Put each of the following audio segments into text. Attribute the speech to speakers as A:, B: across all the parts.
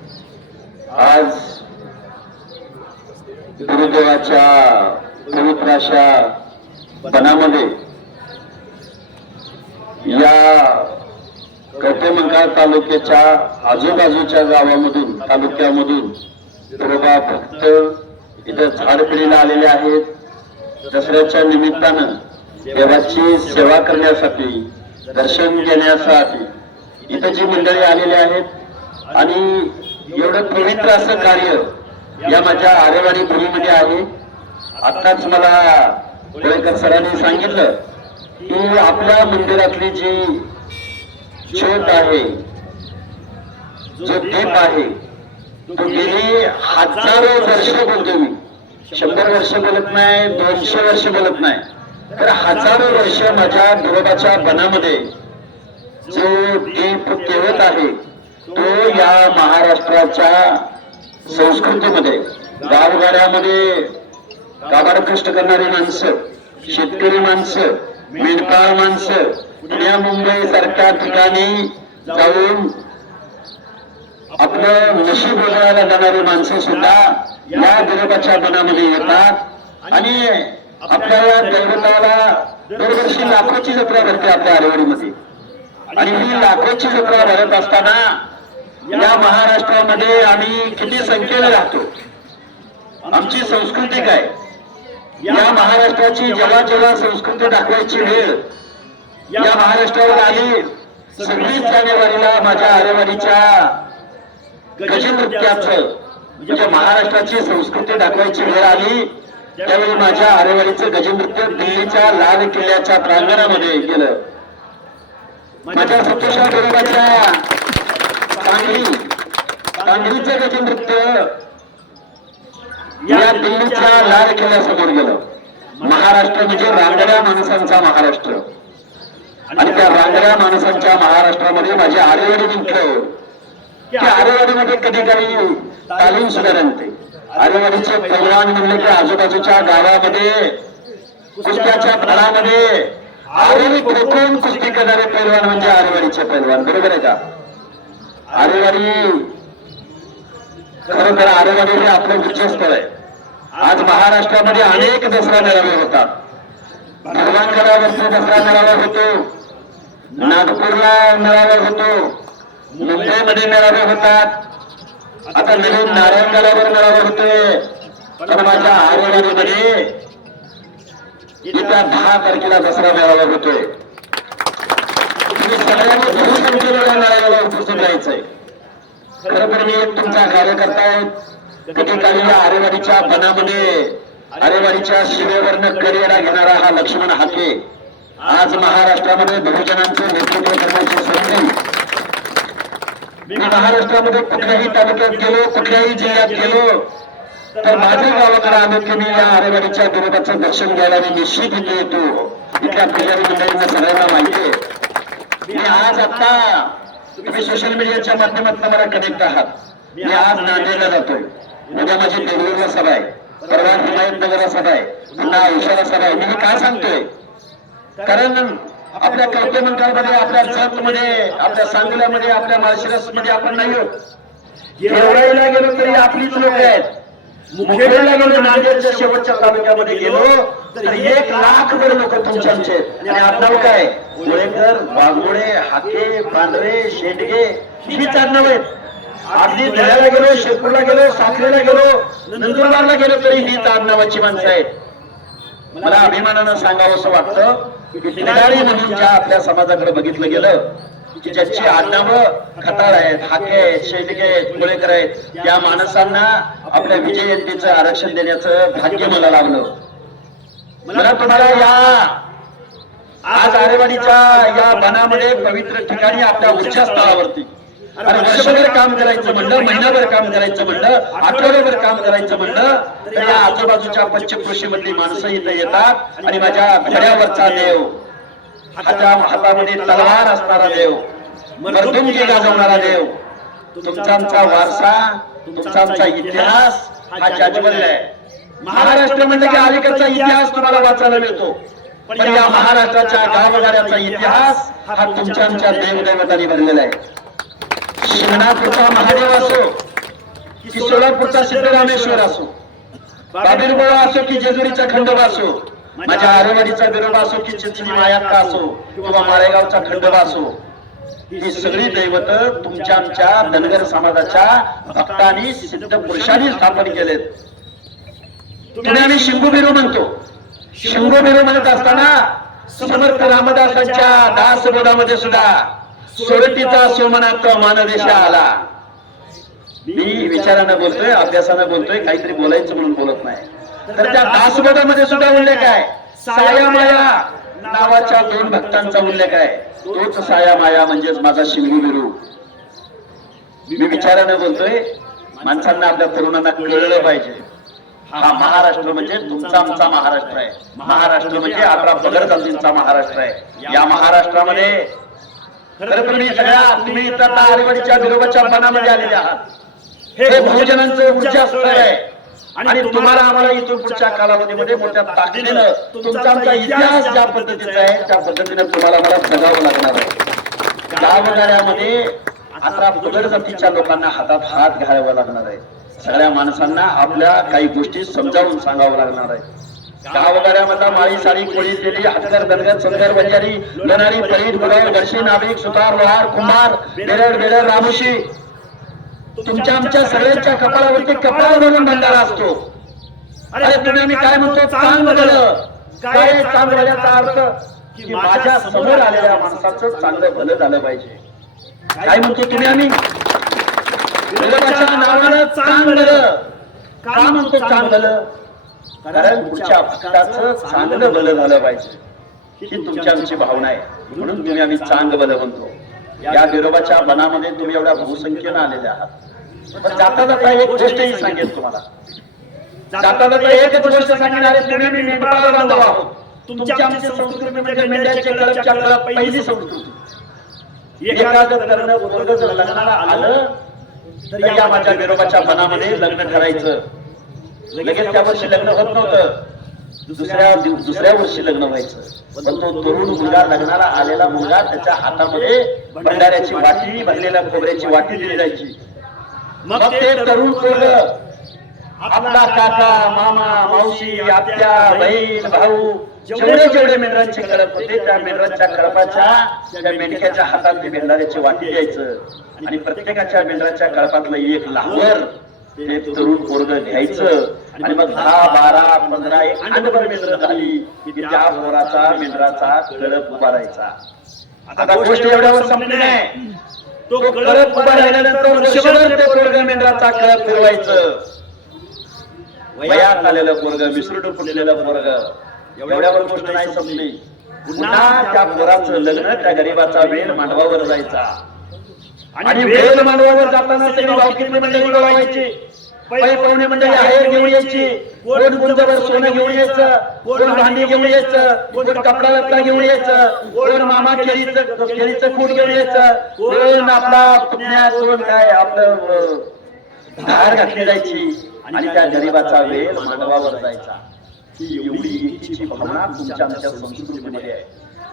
A: आज गुरुदेवाच्या पवित्र अशा या कवटेमंकाळ तालुक्याच्या आजूबाजूच्या गावामधून तालुक्यामधून प्रभा भक्त इथं झाडपिढीला आलेले आहेत. दसऱ्याच्या निमित्तानं देवाची सेवा करण्यासाठी दर्शन घेण्यासाठी इथं जी मंडळी आलेली आहेत आणि एवढं पवित्र असं कार्य या माझ्या आरेवाडी भूमीमध्ये आहे. आत्ताच मला कोळेकर सरांनी सांगितलं की आपल्या मंदिरातली जी ज्योत आहे जो दीप आहे तो गेली हजारो वर्ष बोलतो मी. शंभर वर्ष बोलत नाही दोनशे वर्ष बोलत नाही. तर हजारो वर्ष माझ्या गुरोबाच्या बनामध्ये जो दीप तेवत आहे तो या महाराष्ट्राच्या संस्कृतीमध्ये गावगाड्यामध्ये गाभाड कष्ट करणारी माणसं शेतकरी माणसं मेंढपाळ माणसं पुण्या मुंबई सारख्या ठिकाणी जाऊन आपलं नशीब बघायला जाणारी माणसं सुद्धा या देवताच्या मनामध्ये येतात. आणि आपल्या दैवताला दरवर्षी लाखोची जत्रा भरते आपल्या आरवडीमध्ये. आणि ही लाखोची जत्रा भरत असताना या महाराष्ट्रामध्ये आम्ही किती संख्येने राहतो? आमची संस्कृती काय? या महाराष्ट्राची जेव्हा जेव्हा संस्कृती दाखवायची वेळ या महाराष्ट्रावर आली सव्वीस जानेवारीला माझ्या आरेवाडीच्या गजनृत्याच म्हणजे महाराष्ट्राची संस्कृती दाखवायची वेळ आली त्यावेळी माझ्या आरेवाडीचं गजनृत्य दिल्लीच्या लाल किल्ल्याच्या प्रांगणामध्ये गेलं. माझ्या सतोषा बरोबरच्या सांगली सांगलीचं नृत्य या दिल्लीच्या लाल किल्ल्यासमोर गेलं. महाराष्ट्र म्हणजे रांगड्या माणसांचा महाराष्ट्र. आणि त्या रांगड्या माणसांच्या महाराष्ट्रामध्ये माझी आरेवाडी जिंकलं की आरेवाडीमध्ये कधी काही तालीम सुद्धा नव्हते. आरेवाडीचे पैलवान म्हणले की आजूबाजूच्या गावामध्ये कुस्त्याच्या फळामध्ये आरेवाडी खोकून कुस्ती करणारे पैलवान म्हणजे आरेवाडीचे पैलवान. बरोबर आहे का? आरेवाडी खरं तर आरेवाडी हे आपलं उच्चस्थळ आहे. आज महाराष्ट्रामध्ये अनेक दसरा मेळावे होतात. भगवानगडावरती दसरा मेळावा होतो. नागपूरला मेळावा होतो. मुंबईमध्ये मेळावे होतात. आता नवीन नारायणगडावर मेळावा होतोय पण माझ्या आरेवाडीमध्ये येत्या दहा तारखेला दसरा मेळावा होतोय. तुम्ही सगळ्यांनी बहुसंख्येने या मेळाव्याला उपस्थित राहायचंय खरं तर मी तुमचा कार्यकर्ता आहे कधी या आरेवाडीच्या वनामध्ये आरेवाडीच्या शिवेवरनं करिअरा घेणारा हा लक्ष्मण हाके आज महाराष्ट्रामध्ये बहुजनांचे नेतृत्व करण्याची संधी मी महाराष्ट्रामध्ये कुठल्याही तालुक्यात गेलो कुठल्याही जिल्ह्यात गेलो तर माझ्या गावाकडे आलो. की मी या आरेवाडीच्या विरोधाचं दर्शन घ्यायला मी निश्चित इथे येतो इथल्या पुजारी मंडळींना सगळ्यांना माहिती आहे मी आज आता तुम्ही सोशल मीडियाच्या माध्यमातून मला कनेक्ट आहात. मी आज नांदेडला जातोय. उद्या माझी देगलूरला सभा आहे. परवा हिमायतनगरला सभा आहे. पुन्हा औषधा सभा आहे. मी काय सांगतोय? कारण आपल्या कवटेमंकाळमध्ये आपल्या जतमध्ये आपल्या सांगोल्यामध्ये आपल्या माळशिरसमध्ये आपण नाही होत एवढ्याला गेलो तरी आपलीच लोक आहेत. मुखेडला नांदेडच्या शेवटच्या तालुक्यामध्ये गेलो तर एक लाख वर लोक तुमच्याचे. आणि आडनाव काय? गोळेकर वाघमोडे हाके पांढरे शेंडगे हीच आडनाव आहेत. आधी धळ्याला गेलो शेपूरला गेलो साखरेला गेलो नंदुरबारला गेलो तरी हीच आडनावाची माणसं आहेत. मला अभिमानानं सांगावं असं वाटतं की म्हणून ज्या आपल्या समाजाकडे बघितलं गेलं की ज्याची आडनावं खताळ आहेत हाके आहेत मुळेकर आहेत त्या माणसांना आपल्या विजयंतीचं आरक्षण देण्याचं भाग्य मला लाभलं मला तुम्हाला या आज आरेवाडीच्या या बनामध्ये पवित्र ठिकाणी आपल्या उच्च स्थळावरती आणि वर्षभर काम करायचं म्हणलं महिनाभर काम करायचं म्हणलं आठवड्याभर काम करायचं म्हणलं तर या आजूबाजूच्या पश्चिम कृषीमधली माणसं इथं येतात आणि माझ्या घड्यावरचा देव हाता हातामध्ये तलवार असणारा देव मर्दुंगी गाजवणारा देव तुमचा आमचा वारसा तुमचा आमचा इतिहास हा जाजवल्य आहे. महाराष्ट्र म्हणजे की अलीकडचा इतिहास तुम्हाला वाचायला मिळतो. पण या महाराष्ट्राच्या गावगाड्याचा इतिहास हा तुमच्या आमच्या देवदैवतांनी बनलेला आहे. शिंगणापूरचा महादेव असो की सोलापूरचा सिद्धरामेश्वर असो बाबीरबोळा असो की जेजुरीचा खंडोबा असो माझ्या आरेवाडीचा विरोध असो की चिंचणी मायाक्का असो किंवा माळेगावचा खंडोबा असो ही सगळी दैवत तुमच्या आमच्या धनगर समाजाच्या भक्तांनी सिद्ध पुरुषांनी स्थापन केलेत. तुम्ही आम्ही शिंगू बिरू म्हणतो. शिंगू बिरू म्हणत असताना समर्थ रामदासांच्या दासबोधामध्ये सुद्धा सोडतीचा सोमनाथ मानदेशा आला. मी विचारानं बोलतोय अभ्यासानं बोलतोय काहीतरी बोलायचं म्हणून बोलत नाही. तर त्या दासबोधामध्ये सुद्धा उल्लेख आहे. सायामाया नावाच्या दोन भक्तांचा उल्लेख आहे. तोच सायामाया म्हणजेच माझा शिंगू गुरु. मी विचारानं बोलतोय माणसांना आपल्या तरुणांना कळलं पाहिजे. हा महाराष्ट्र म्हणजे तुमचा आमचा महाराष्ट्र आहे. महाराष्ट्र म्हणजे आपला बगर जातींचा महाराष्ट्र आहे. या महाराष्ट्रामध्ये खरं तर मी सगळ्या तुम्ही इथं आता आरेवाडीच्या विरोबाच्या मनामध्ये आलेले आहात. हे बहुजनांचं ऊर्जा स्थळ आहे. आणि तुम्हाला आम्हाला इथून पुढच्या कालावधीमध्ये मोठ्या ताकदीनं तुमचा आमचा इतिहास ज्या पद्धतीचा आहे त्या पद्धतीनं तुम्हाला मला जगावं लागणार आहे. गावगाड्यामध्ये आता बगर जातीच्या लोकांना हातात हात घालावा लागणार आहे. सगळ्या माणसांना आपल्या काही गोष्टी समजावून सांगावं लागणार आहे. गावगाड्यामधला माळी साडी कोळी तेली हातकर दनगर संगर बंजारी लणारी परीट गुलाब दर्शी नाभिक सुतार लोहार कुंभार बेरड बेरड रामुशी तुमच्या आमच्या सगळ्यांच्या कपाळावरती कपाळ भरून भंडारा असतो. अरे तुम्ही आम्ही काय म्हणतो? चांग भलं काय चांग भल्याचा अर्थ की माझ्यासमोर आलेल्या माणसाचं चांगलं भलं झालं पाहिजे. काय म्हणतो तुम्ही आम्ही? नावानं चांग भलं का म्हणतो चांग भलं कारण पुढच्या भक्ताचं चांगलं भलं झालं पाहिजे. ही तुमची आमची भावना आहे. म्हणून तुम्ही आम्ही चांग भलं म्हणतो. या विरोबाच्या वनामध्ये तुम्ही एवढ्या बहुसंख्येनं आलेले आहात. पण जाता जाता एक गोष्टही सांगेल तुम्हाला. जाता जाता एकच गोष्ट सांगणार आहे मी आम्ही बांधव आहोत तुमच्या आमच्या संस्कृती म्हणजे मेंढ्याच्या कळपच्या कळप पहिली संस्कृती. एखादं करणं पोरगं जर लग्नाला आलं तर या माझ्या विरोबाच्या मनामध्ये लग्न करायचं लगेच त्या वर्षी लग्न होत नव्हतं. दुसऱ्या दुसऱ्या वर्षी लग्न व्हायचं. पण तो तरुण मुलगा लग्नाला आलेला मुलगा त्याच्या हातामध्ये भंडाऱ्याची वाटी भरलेल्या खोबऱ्याची वाटी दिली जायची. मग ते तरुण पोरग आपला काका मामा मावशी आत्या बहीण भाऊ जेवढे जेवढे मेंढरांचे कळप होते त्या मेंढरांच्या कळपाच्या त्या मेंढक्याच्या हातात ते मेंढराची वाटी द्यायचं आणि प्रत्येकाच्या मेंढराच्या कळपातलं एक लावर ते तरुण पोरग घ्यायचं. आणि मग दहा बारा पंधरा एक अंडभर मेंढर झाली की त्या पोराचा मेंढराचा कळप उभारायचा. आता गोष्ट एवढ्यावर संपली नाही. तो कळप उभा राहिल्यानंतर वर्षभर ते पोरग मेंढराचा कळप फिरवायचं. वयात आलेलं पोरग विसरून फुटलेलं पोरग. एवढ्यावर गोष्ट नाही संपली. पुन्हा त्या पोराचं लग्न त्या गरीबाचा वेळ मांडवावर जायचा. आणि वेळ मांडवावर जाताना सगळी भावकीतली मंडळी गोळवायची पै पाहुणे मंडळी आहेर घेऊन यायची. कोण गुंजवर सोनं घेऊन यायचं कोण भांडी घेऊन यायचं कोण कपडा लत्ता घेऊन यायचं कोण मामा केळीचं केळीचं फूट घेऊन यायचं. कोण आपला पुण्या कोण काय आपलं धार घातली जायची. आणि त्या गरीबाचा वेळ मानवावर जायचा. ही एवढी भावना तुमच्या आमच्या संस्कृतीमध्ये आहे.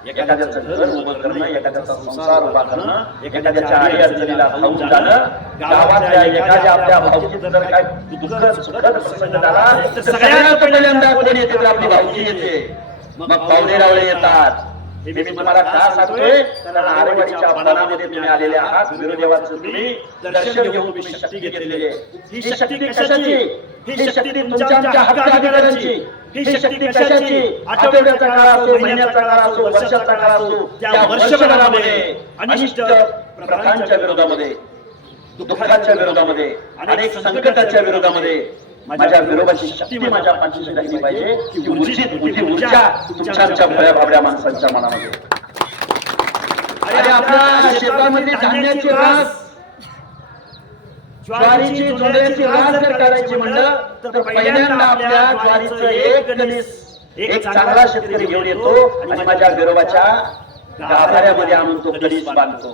A: एखाद्याचं घर उभं करणं एखाद्याचा संसार उभा करणं एखाद्याच्या आई अडचणीला धावून जाणं गावातल्या एखाद्या आपल्या भावकीत जर काय दुःखद सुखद प्रसंग झाला तर सगळ्यात पहिल्यांदा कोण येते तर आपली भावकी येते. मग पाहुणे रावळे येतात. हे मी तुम्हाला का सांगतोय? कारण आरेवाडीच्या तुम्ही आलेले आहात तुम्ही दर्शन घेऊन तुम्ही शक्ती घेतलेली आहे. ही शक्ती कशाची? ही शक्ती तुमच्या आमच्या हक्क अधिकारांची ही शक्ती कशाची? आठवड्याचा काळ असो महिन्याचा काळ असो वर्षाचा काळ असो त्या वर्षभरामध्ये अनिष्ट प्रथांच्या विरोधामध्ये दुःखाच्या विरोधामध्ये अनेक संकटाच्या विरोधामध्ये माझ्या विरोधाची शक्ती माझ्या पाठीशी राहिली पाहिजे. की ऊर्जित मोठी ऊर्जा तुमच्या आमच्या भया भाबड्या माणसांच्या मनामध्ये. अरे आपल्या शेतामध्ये धान्याची रास ज्वारीची जोड्याची रास जर काढायची म्हणलं तर पहिल्यांदा आपल्या ज्वारीचं एक कणीस एक चांगला शेतकरी घेऊन येतो आणि माझ्या विरोबाच्या गाभाऱ्यामध्ये आणून तो कणीस बांधतो.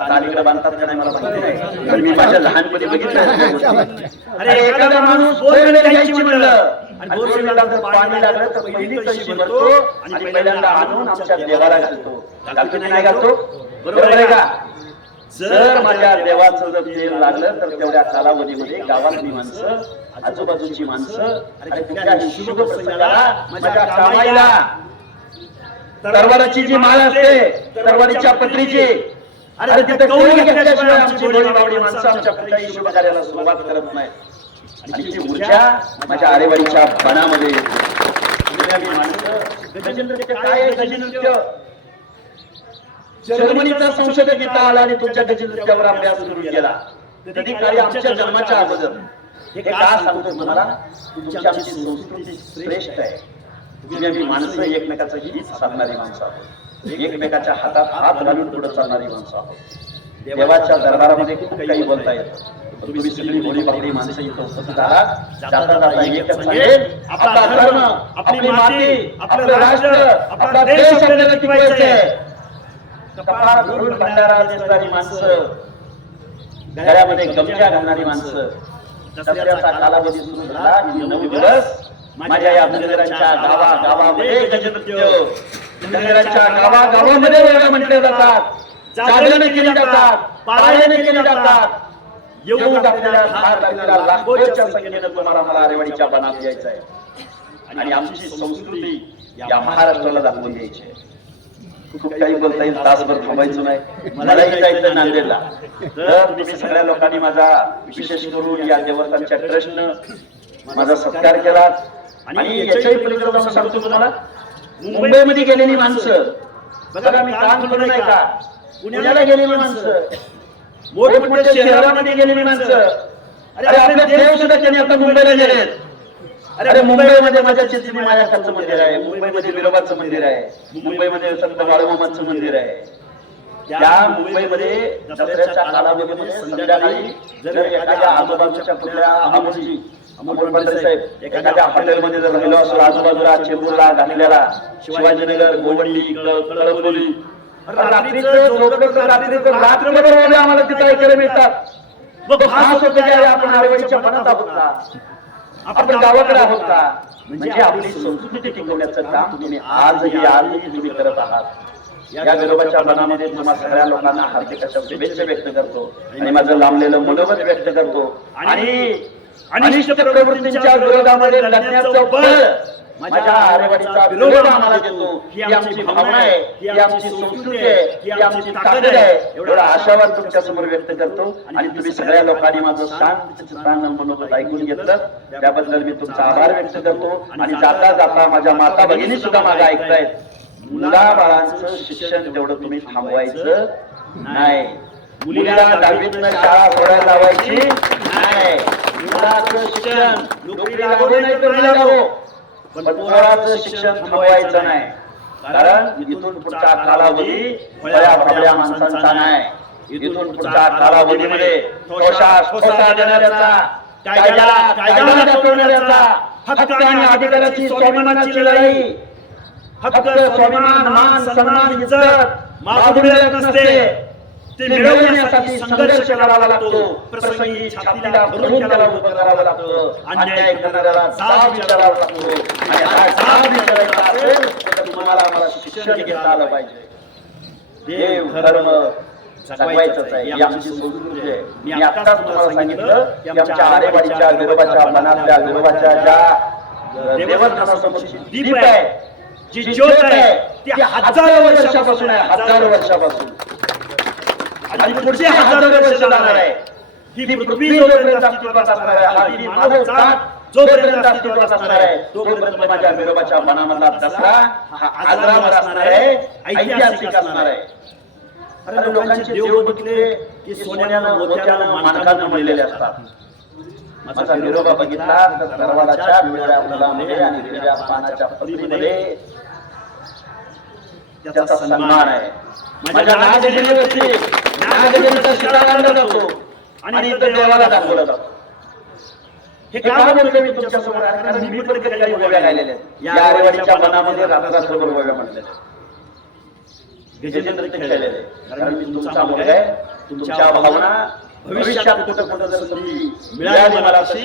A: आता अलीकडे बांधतात का नाही मला माहिती नाही. पण मी माझ्या लहानपणी बघितलं अरे एखादा माणूस बोरवेल घ्यायची म्हणलं आणि बोरवेलला जर पाणी लागलं तर पहिली कशी भरतो आणि पहिल्यांदा आणून आमच्या देवाला घालतो. घालतो. की नाही घालतो? बरोबर आहे का? जर माझ्या देवाचं जर तेल लागलं तर तेवढ्या कालावधीमध्ये गावातली माणसं आजूबाजूची माणसं आणि कुठल्या शुभ प्रसंगाला माझ्या कामाईला तरवाराची जी माळ असते तरवारीच्या पत्रीची अरे तिथे कौल घेतल्याशिवाय आमची गोडी बावडी माणसं आमच्या कुठल्याही शुभ कार्याला सुरुवात करत नाही आणि ती ऊर्जा माझ्या आरेवाडीच्या गजनृत्य जर्मनीचा संशोधक इथं आला आणि तुमच्या गजनृत्यावर अभ्यास सुरू केला कधी आमच्या जन्माच्या अगोदर. हे का सांगतो तुम्हाला? तुमची आमची संस्कृती श्रेष्ठ आहे. तुम्ही आम्ही माणसं एकमेकाचं हीच साधणारी माणसं आहोत. एकमेकाच्या हातात हात घालून पुढे चालणारी माणसं आहोत. देवाच्या दरबारामध्ये खूप काही बोलता येतं. तुम्ही सगळी माणसं इथं उपस्थित आहात. जाता जाता एकच सांगेल आपला धर्म आपली माती आपलं राष्ट्र आपला देश आपल्याला टिकवायचे कपाळ धरून भंडारा देणारी माणसं. गळ्यामध्ये गमच्या घालणारी माणसं. दसऱ्याचा कालावधी सुरू झाला की नऊ दिवस माझ्या या मंदिरांच्या गावा गावामध्ये गजनृत्य मंदिरांच्या गावा गावामध्ये वेळा म्हटले जातात जागरणे केली जातात पारायणे केली जातात. येऊन आपल्याला लागलेला लाखोच्या संख्येनं तुम्हाला मला आरेवाडीच्या बनात यायचं आहे. आणि आमची संस्कृती या महाराष्ट्राला दाखवून द्यायची आहे. खूप काही बोलता येईल तासभर थांबायचं नाही. मलाही जायचं नांदेडला. तर तुम्ही सगळ्या लोकांनी माझा विशेष करून या देवस्थानच्या ट्रस्टनं माझा सत्कार केला आणि याच्याही पलीकडे सांगतो तुम्हाला मुंबईमध्ये गेलेली माणसं. बघा मी काम केलं नाही का? पुण्याला गेलेली माणसं. मोठमोठ्या शहरामध्ये गेलेली माणसं. अरे आपले देव सुद्धा त्यांनी आता मुंबईला गेलेत अरे मुंबईमध्ये माझ्या चिंचणी मायाखालचं मंदिर आहे. मुंबईमध्ये विरोबाचं मंदिर आहे. मुंबईमध्ये संत बाळूमामाचं मंदिर आहे. त्या मुंबईमध्ये दसऱ्याच्या कालावधीमध्ये संध्याकाळी जर एखाद्या आजूबाजूच्या कुठल्या अमोलजी अमोल पंडित साहेब एखाद्या हॉटेलमध्ये जर राहिलो असलो आजूबाजूला चेंबूरला घातलेला शिवाजीनगर गोवंडी कळ- कळंबोली आम्हाला तिथं ऐकायला मिळतात. मग खास होतं की अरे आपण आरेवाडीच्या मनात आहोत का आपण गावाकडे आहोत का? म्हणजे आपली संस्कृती टिकवण्याचं काम तुम्ही आजही आजही तुम्ही करत आहात. या विरोबाच्या मनामध्ये तुम्हा सगळ्या लोकांना हार्दिक अशा शुभेच्छा व्यक्त करतो. आणि माझं लांबलेलं मनोगत व्यक्त करतो. आणि अनिष्ट प्रवृत्तींच्या विरोधामध्ये लढण्याचं बळ माझ्या आरेवाडीचा विरोध आम्हाला देतो. ही आमची भावना आहे. ही आमची संस्कृती आहे. ही आमची ताकद आहे. एवढा आशावाद तुमच्यासमोर व्यक्त करतो. आणि तुम्ही सगळ्या लोकांनी माझं शांत चित्रांना मनोगत ऐकून घेतलं. त्याबद्दल मी तुमचा आभार व्यक्त करतो. आणि जाता जाता माझ्या माता भगिनी सुद्धा माझं ऐकतायत. मुला बाळांचं शिक्षण तेवढं तुम्ही थांबवायचं नाही. मुलीला दहावीतनं शाळा सोडायला लावायची नाही मुलाचं शिक्षण. नोकरी लागो नाही तर लागो. पण पोराचं शिक्षण थांबवायचं नाही. कारण इथून पुढचा कालावधी बळ्या फाबड्या माणसांचा नाही. इथून पुढच्या कालावधीमध्ये ठोसा ठोसा देणाऱ्याचा कायद्याला कायदा दाखवणाऱ्याचा हक्क आणि अधिकाराची स्वाभिमानाची लढाई. हक्क स्वाभिमान मान सन्मान इज्जत मागून नसते. ते मिळवण्यासाठी संघर्ष करावा लागतो. प्रसंगी छातीला त्याला उभं करावं लागतं. अन्याय करणाऱ्याला जाब विचारावा लागतो. आणि हा जाब विचारायचा असेल तर तुम्हाला आम्हाला शिक्षण घेता आलं पाहिजे. देव धर्म जगवायचंच आहे. ही आमची संस्कृती आहे. मी आत्ताच तुम्हाला सांगितलं की आमच्या आरेवाडीच्या विरोबाच्या मनातल्या विरोबाच्या ज्या देवस्थानासमोरची दीप आहे जी ज्योत आहे ती हजारो वर्षापासून आहे. हजारो वर्षापासून. आणि पुढचे हजारो वर्ष जाणार आहे. ही पृथ्वी जोपर्यंत अस्तित्वात असणार आहे हा ही मानव जात जोपर्यंत अस्तित्वात असणार आहे तोपर्यंत माझ्या विरोबाच्या मनामधला दसरा हा आजरावर असणार आहे ऐतिहासिक असणार आहे. अरे लोकांचे देव बघितले की सोन्यानं मोत्यानं मानकानं म्हणलेले असतात. माझा विरोबा बघितला तर दरवाजाच्या पिवळ्या फुलामध्ये आणि हिरव्या पानाच्या पत्रीमध्ये त्याचा सन्मान आहे. माझ्या नागदेवीवरती नागदेवीचा आणि इतर देवाला दाखवला जातो. हे का बोलतो मी तुमच्यासमोर कारण मी पण काही या आरेवाडीच्या मनामध्ये रात्रासोबत गोव्या म्हटलेल्या गजेंद्र खेळलेले कारण तुमचा मुलगा आहे. तुमच्या भावना भविष्यात कुठं कुठं जर संधी मिळाली मला तर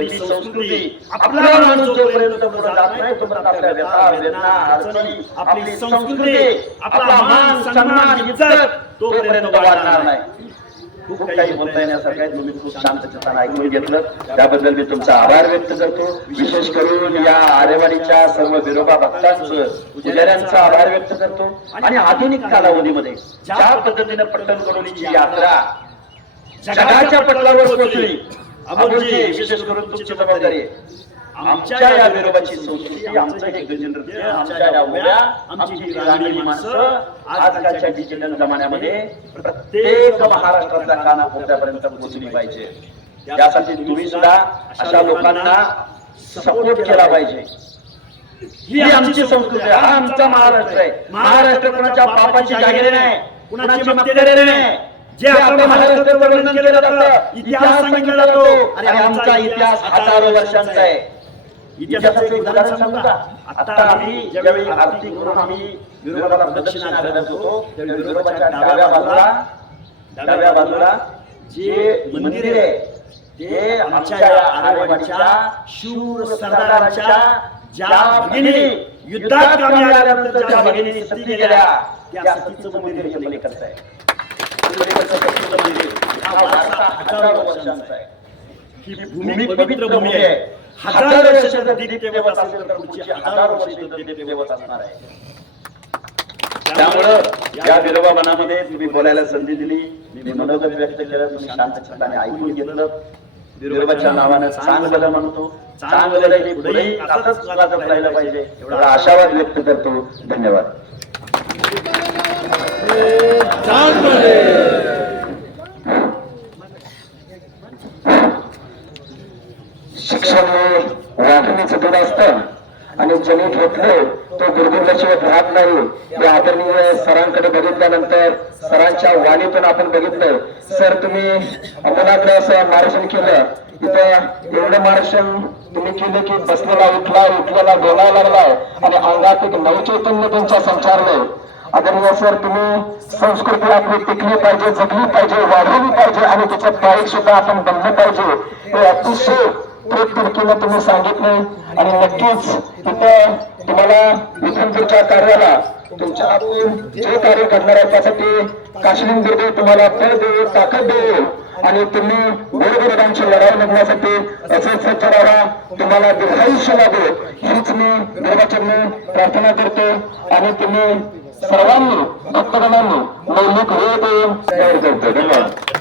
A: ही संस्कृती आपला माणूस जोपर्यंत पुढे जात नाही तोपर्यंत आपल्या व्यथा वेदना अडचणी आपली संस्कृती आपला मान सन्मान इज्जत तोपर्यंत वाढणार नाही. खूप काही बोलता येण्यासारखं आहे तुम्ही खूप शांतचित्तानं ऐकून घेतलं. त्याबद्दल मी तुमचा आभार व्यक्त करतो. विशेष करून या आरेवाडीच्या सर्व विरोबा भक्तांचं पुजाऱ्यांचा आभार व्यक्त करतो. आणि आधुनिक कालावधीमध्ये ज्या पद्धतीनं पट्टणकडोलीची यात्रा जगाच्या पटलावर पोहोचली अमोलजी विशेष करून तुमची जबाबदारी. आमच्या या विरोबाची संस्कृती आमचं हे गजनृत्य आमच्या या उड्या आमची ही रांगडी माणसं आजकालच्या डिजिटल जमान्यामध्ये प्रत्येक महाराष्ट्रातल्या कानाकोपऱ्यापर्यंत पोहोचली पाहिजे. त्यासाठी तुम्ही सुद्धा अशा लोकांना सपोर्ट केला पाहिजे. ही आमची संस्कृती आहे. हा आमचा महाराष्ट्र आहे. महाराष्ट्र कोणाच्या बापाची जागिरी नाही. कुणाची मक्तेदारी नाही. जे आपलं महाराष्ट्र वर्णन केलं जातं. इतिहास सांगितला जातो. आणि आमचा इतिहास हजारो वर्षांचा आहे. इतिहासाचं एक उदाहरण सांगू का? आता आम्ही ज्यावेळी आरती करून आम्ही विरोबाला प्रदक्षिणा घालत होतो. त्यावेळी विरोबाच्या डाव्या बाजूला डाव्या बाजूला जे मंदिर आहे ते आमच्या या आरेवाडीच्या शूर सरदारांच्या ज्या भगिनी युद्धात कामी आल्यानंतर ज्या भगिनी सती गेल्या त्या सतीचं मंदिर हे पलीकडचं पवित्र भूमी आहे. हजारो वर्ष देवत असेल तर पुढची हजारो वर्ष देवत असणार आहे. त्यामुळं या विरोबा मनामध्ये तुम्ही बोलायला संधी दिली. मी मनोगत व्यक्त केलं. तुम्ही शांत चित्ताने ऐकून घेतलं. विरोबाच्या नावानं चांगलं म्हणतो. चांगलं हे पुढेही असंच राहिलं पाहिजे. एवढा आशावाद व्यक्त करतो. धन्यवाद. शिक्षण वाघिणीचं दूध असतं. आणि ज्यांनी घेतलं तो गुरुकुलाशिवाय राहत नाही. हे आदरणीय सरांकडे बघितल्यानंतर सरांच्या वाणीतून आपण बघितलं सर तुम्ही अमोलाकडे असं मार्शन केलं. इथं एवढं मार्शन तुम्ही केलं की बसलेला उठला उठलेला बोलायला लागलाय. आणि अंगात एक नवचैतन्य त्यांच्या संचारलंय. आदरणीय सर तुम्ही संस्कृती आपली टिकली पाहिजे जगली पाहिजे वाढवली पाहिजे आणि त्याच्यात पाळीक सुद्धा आपण बनलं पाहिजे. हे अतिशय थेट तिरकीनं तुम्ही सांगितले आणि नक्कीच तिथं तुम्हाला विक्रमपूरच्या कार्याला तुमच्या हातून जे कार्य घडणार आहे त्यासाठी काश्मीर दुर्ग तुम्हाला बळ देऊ ताकद देऊ आणि तुम्ही गोरगरिबांची लढाई लढण्यासाठी असेच सज्ज राहा तुम्हाला दीर्घायुष्य लाभो हीच मी देवाचरणी प्रार्थना करतो. आणि तुम्ही सर्वांनी भक्तगणांनी मौलिक वेळ देऊन तयार करतो धन्यवाद.